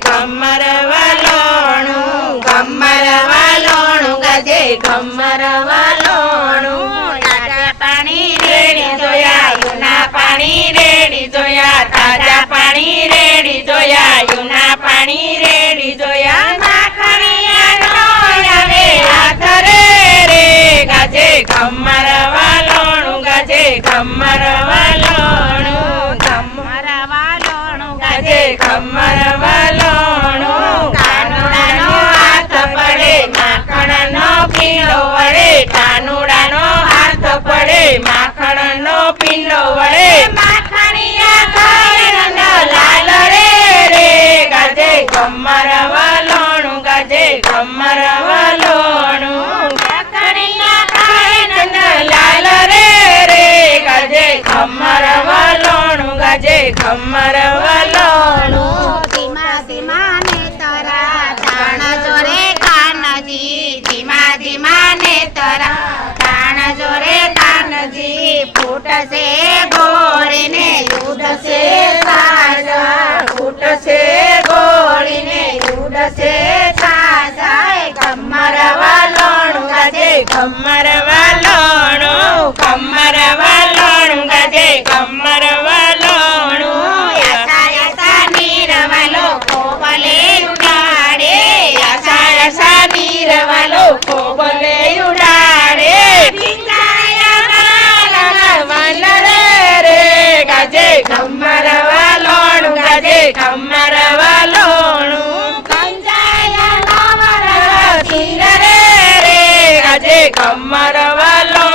કમર વાલોણું કમર વાલોણું ગાજે કમર વાલોણું તાજા પાણી રેડી જોયા યુના પાણી રેડી જોયા તાજા પાણી રેડી જોયા યુના પાણી રેડી જોયા માખણિયાનો આવે હાથ રે ગાજે કમર વાલોણું ગાજે કમર વાલોણું કમર વાલોણું ગાજે કમર વાલોણું કાનુડાનો હાથ પડે માખણનો પીંડો વળે કાનુડાનો હાથ પડે માખણનો પીંડો વળે માખણિયા ખાયનો લાલ રે ગાજે કમર વાલોણું ગાજે કમર વાલોણું માખણિયા ખાયનો લાલ રે ગાજે કમર વાલોણું ગાજે કમર વાલોણું ધીમા ધીમા ને તરા તાણ જોરે કાનજી ધીમા ધીમા ને તરા તાણ જોરે કાનજી ફૂટશે ગોળીને ઉડશે સાજા ફૂટશે ગોળીને ઉડશે સાજા કમર વાલોણું ગાજે કમર વાલોણું કમર વાલોણું ગાજે કમર વાલોણું યાસા યાસા નીરવાલો કોબલે ઉડાડે યાસા યાસા નીરવાલો કોબલે ઉડાડે ગાજે કમર વાલોણું ગાજે કમર વાલોણું કંજાયા નામર તીર રે ગાજે કમર વાલોણું